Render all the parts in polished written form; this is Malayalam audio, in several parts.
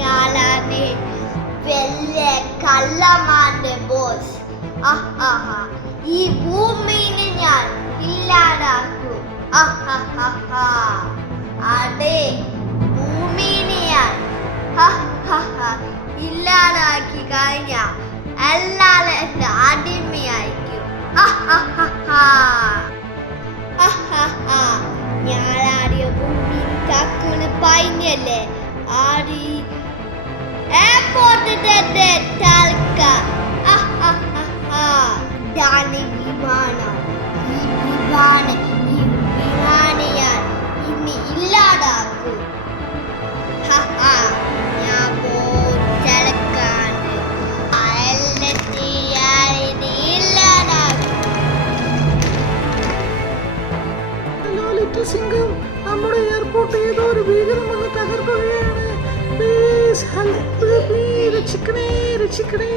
ഞാനാണ് വലിയ കള്ളമാന്റെ ബോസ്. ഈ ഭൂമിനെ ഞാൻ ഇല്ലാതാക്കും. അതെ, ഭൂമിനെ ഞാൻ ഇല്ലാതാക്കി കഴിഞ്ഞ എല്ലാവരും എന്റെ അടിമയായിരിക്കും. ഞാനാടിയ ഭൂമി തക്കുന് പൈഞ്ഞല്ലേ ആടി എയർപോർട്ടിന്റെ തൽക്ക ഇതാണ് വിമാനം. ഈ വിമാനെ ഞാൻ ഇനി ഇല്ലാതാക്കും. ഞാൻ പോലക്കാണ് ഇല്ലാതാക്കും. സിംഗം, നമ്മുടെ എയർപോർട്ട് ഏതോ ഒരു ഭീകരം വന്ന് തകർക്കുകയാണ്. പ്ലീസ് ഹെൽപ്പ് മീ, രക്ഷിക്കണേ രക്ഷിക്കണേ.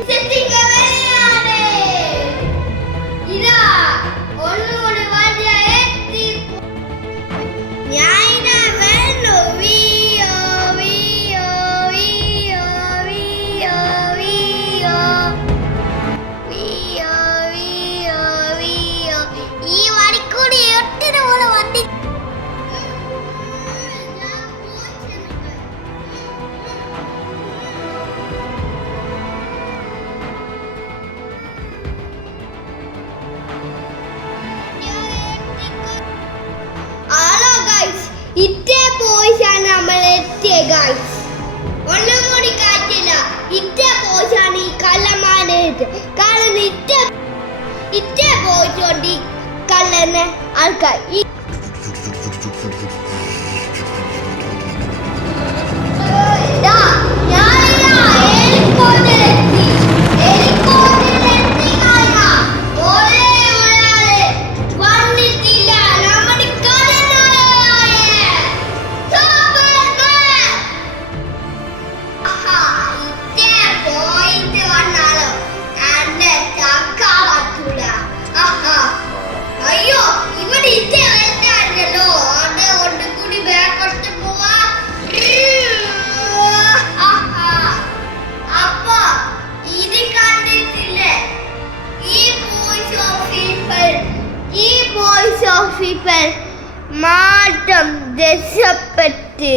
ഇറ്റേ പോയിച്ചാണ് നമ്മൾ എത്തിയ ഗൈസ്. ഒന്നും കൂടി കാറ്റില്ല. ഇറ്റേ പോയിച്ചാണ് ഈ കള്ളമാനെ. കാരണം ഇറ്റേ പോയിച്ചോണ്ട് ഈ കള്ളനെ ആൾക്കാർ മാറ്റം രക്ഷപ്പെട്ട്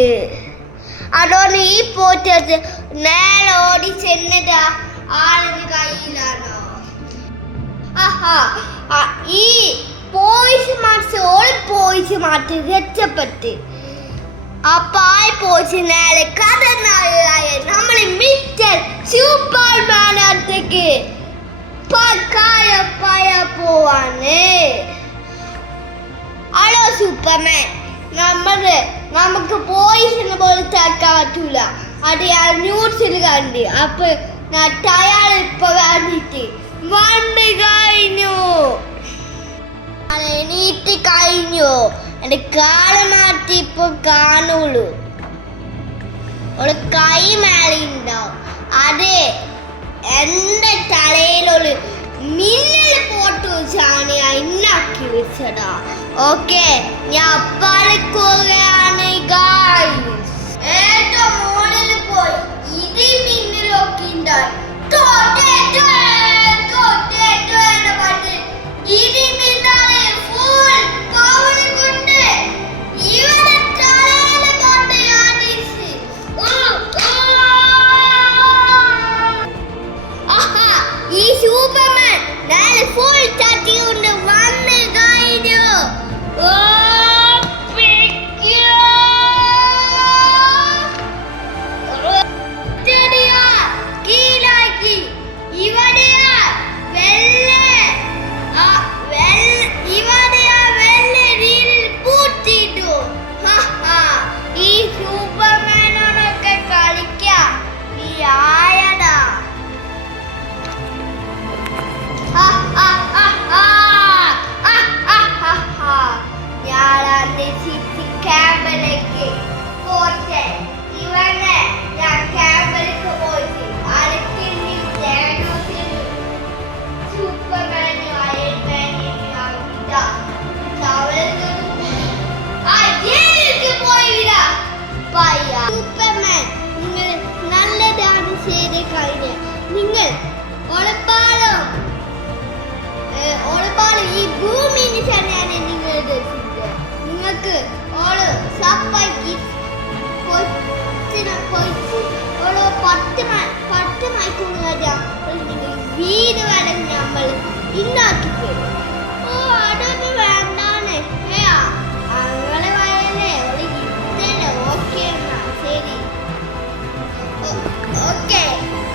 അതുകൊണ്ട് ഈ പോറ്റത് നേരെ ഓടി ചെന്നത് ആളിന് കയ്യിലാണോ? ഈ പോയിസ് മാറ്റി രക്ഷപ്പെട്ട് അപ്പൊ ആ പോയിസ് നേരെ കഥനായ നമ്മൾ മിസ്റ്റർ സൂപ്പർമാനത്തേക്ക് പയ പോവാണ്. ഹലോ സൂപ്പർമാൻ, നമുക്ക് പോയിസിനെ പോലെ തേക്കാൻ പറ്റൂല. അത് ഞാൻ ന്യൂസിൽ കണ്ട്. അപ്പൊ ഞാൻ ടയർ ഇപ്പൊ വേണ്ടിട്ട് വണ്ടി കഴിഞ്ഞു, എണീറ്റ് കഴിഞ്ഞു. എന്റെ കാല് മാറ്റി ഇപ്പൊ കാണുള്ളൂ. ഒരു കൈ മേലെ ഉണ്ടാവും. അതെ, എന്റെ തലയിലൊരു മിന്നൽ പോട്ട് വെച്ചാണ് ഞാൻ ഇന്നാക്കി വെച്ചതാ. ഓക്കെ, ഞാൻ പഴക്കുകയാണ് ഗൈസ്. ഏറ്റവും മുകളിൽ പോയി ഇടി മിന്നലൊക്കെ ഉണ്ടായി. ഇടി മിന്നലെ ഫുൾ പവർ കൊണ്ട് ഇവരെ തലയിൽ കൊണ്ട് അടിച്ച് ഈ സൂപ്പർമാൻ നേരെ ഫുൾ തട്ടി കൊണ്ട് വന്ന് കഴിഞ്ഞു. 10 മണിക്കൂർ വീട് വരെ നമ്മൾ ഇന്നാക്കി തരും. ഓ അതൊന്നും വേണ്ടാണ്. അങ്ങനെ വരല്ലേ ഇതല്ലേ. ഓക്കെ എന്നാ ശരി. ഓക്കെ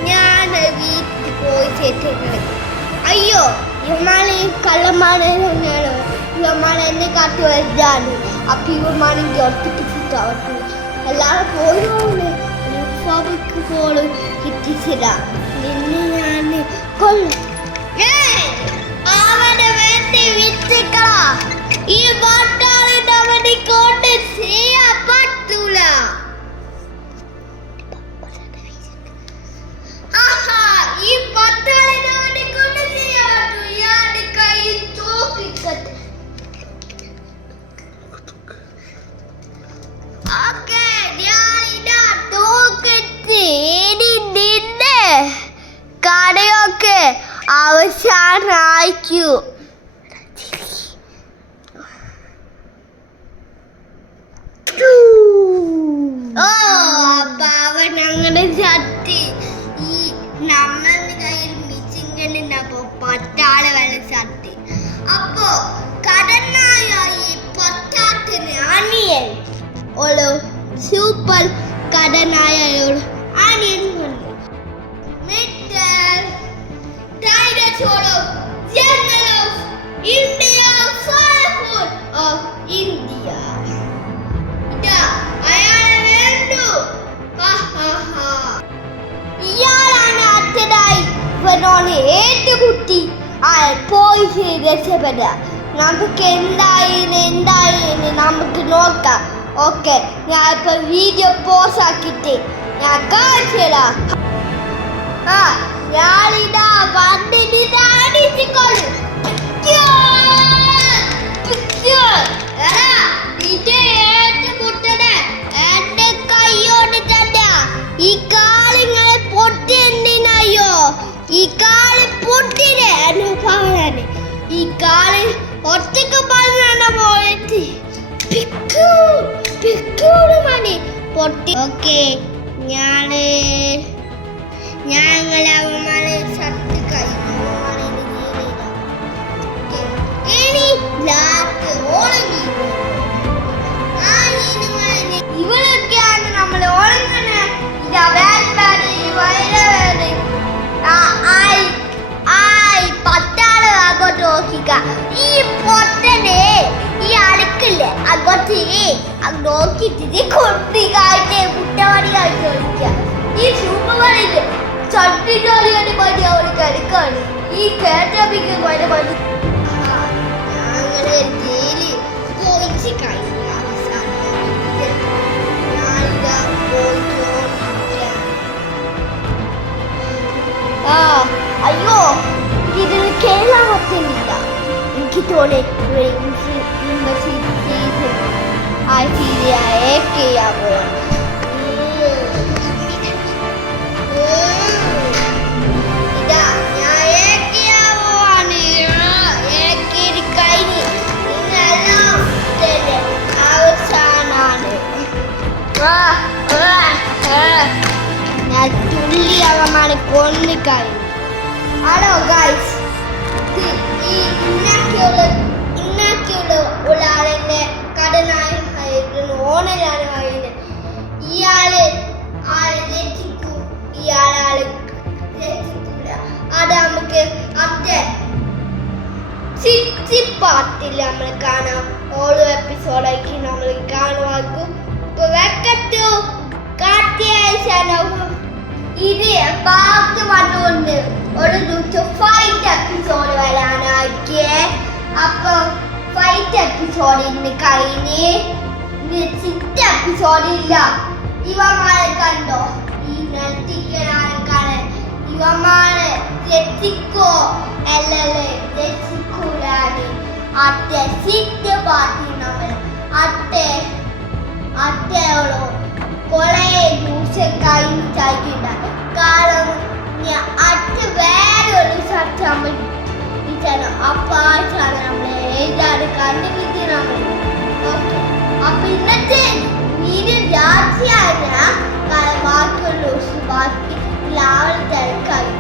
ഞാൻ വീട്ടിൽ പോയി ചേർത്തിട്ടുണ്ട്. അയ്യോ ഇവന്മാരെ കള്ളന്മാരെ തന്നെയാണോ? ഇവന്മാരെ എന്നെ കാത്തു വരാണ്. അപ്പൊ ഇവന്മാരെങ്കിൽ ഒറ്റപ്പിച്ചിട്ട് പറ്റൂ. എല്ലാവരും പോയോള് ഫബിക്ക് പോലും കിട്ടിച്ചില്ല. നിന്നെ ഞാൻ കൊല്ലും. അവനെ വേണ്ടി വിറ്റിക്കളാ. ഈ പട്ടാളിന്റെ അവനെ കൊണ്ട് ചെയ്യാൻ പറ്റൂല. ഈ പട്ടാളിനെ അവനെ കൊണ്ട് ചെയ്യാൻ പറ്റൂ. ഇയാളുടെ കയ്യിൽ തോക്കിക്കട്ടെ. ഓക്കെ ഞാനിതാ തോക്കെത്തി. ഇനി നിന്നെ കടയൊക്കെ അവസാനായിക്കൂ. ഓ അപ്പൊ അവൻ അങ്ങനെ ചത്തി. ഈ നമ്മളുടെ കയ്യിൽ മിച്ചിങ്ങനപ്പോ പട്ടാള വരെ ചത്തി. അപ്പോ കടനായ ഈ പട്ടാളത്തിന് അനിയൻ ഒരു സൂപ്പർ കടനായ ഒരു അനിയൻ ഉണ്ട്. Dinosaur of General of India, Firefoot of India. ഇതാ അയാളെ വേണ്ടു. ഇയാളാണ് അടുത്തതായി ഇവനോട് ഏറ്റുകുട്ടി പോയി രക്ഷപ്പെടുക. നമുക്ക് എന്തായി നമുക്ക് നോക്കാം. ഓക്കെ ഞാൻ ഇപ്പൊ വീഡിയോ പോസ് ആക്കിയിട്ട് ഞാൻ കാണിച്ചുതരാം. ഞാനിതാ വണ്ടിനെ അടിച്ചുകൊള്ളു. എന്റെ കയ്യോട് തന്നെ ഈ കാലിങ്ങളെ പൊട്ടി. എന്തിനായോ ഈ കാല് പൊട്ടിനെ എന്നെ പറയാന്? ഈ കാല് ഒറ്റക്ക് പറഞ്ഞ പോയിട്ട് മണി പൊട്ടി. ഓക്കെ ഞങ്ങൾ അവന്മാരെ ശക്തി കഴിഞ്ഞു. ഇനി ലാസ്റ്റ് ഓളങ്ങി. ഇവരൊക്കെയാണ് നമ്മൾ ഓളങ്ങനെ പട്ടാള അങ്ങോട്ട് നോക്കിക്ക. ഈ പൊട്ടനെ ഈ അടുക്കില്ലേ അങ്ങോട്ട് നോക്കിട്ട് കൊട്ടിക്കായിട്ട് മുട്ടമണി കായിട്ട് കളിക്ക. ഈ സൂപ്പർമാനില്ലേ ചട്ടിക്കാളിയാണ് മതി അവള് കളിക്കാണ്. ഈ കേട്ടപ്പിക്ക് മതി മതി. ഞങ്ങളെ ജയിലിൽ പോയിച്ച് കഴിഞ്ഞ അയ്യോ ഇതിൽ കേൾക്കാൻ പറ്റുന്നില്ല. എനിക്ക് തോന്നി ചെയ്യാൻ പോയാ. ഞാൻ തുള്ളി അവന്മാരെ കൊന്നു കഴിഞ്ഞു. ഹലോ ഗൈസ്, ഇന്നാക്കിയുള്ള ഒരാളെന്നെ കടനായി ഓണരാണ് പറയുന്നത്. ഇയാളെ രക്ഷിക്കും, ഇയാളെ രക്ഷിക്കൂല. അത് നമുക്ക് പാട്ടിൽ നമ്മൾ കാണാം. ഓരോ എപ്പിസോഡായിട്ട് നമ്മൾ കാണുമായിരിക്കും. ഇപ്പൊ വെക്കട്ടു ഇത് പാർട്ട് വന്നുകൊണ്ട് ഒരു ദിവസം 5 എപ്പിസോഡ് വരാനാക്കിയേ. അപ്പൊ 5 എപ്പിസോഡ് ഇന്ന് കഴിഞ്ഞ് 6 എപ്പിസോഡ് ഇല്ല. ഇവന്മാരെ കണ്ടോ? ഈ നെറ്റിക്കാരെ ഇവന്മാരെ രക്ഷിക്കോ അല്ലല്ലേ രക്ഷിക്കൂലാണ്. അത്തെ 6 പാർട്ടി നമ്മൾ അട്ടയോളോ കൊറേ ദിവസം കഴിഞ്ഞിട്ടായിട്ടുണ്ട്. കാരണം അറ്റ വേറെ ഒരു സ്ഥലത്ത് അപ്പാച്ചാണ് നമ്മളെ ഏതാണ് കണ്ടുപിടിച്ച് നമ്മൾ. ഓക്കെ അപ്പൊ ഇന്നത്തെ വീഡിയോ രാത്രിയായ ബാക്കിയുള്ള ദിവസം ബാക്കി എല്ലാവരും തിരക്കായി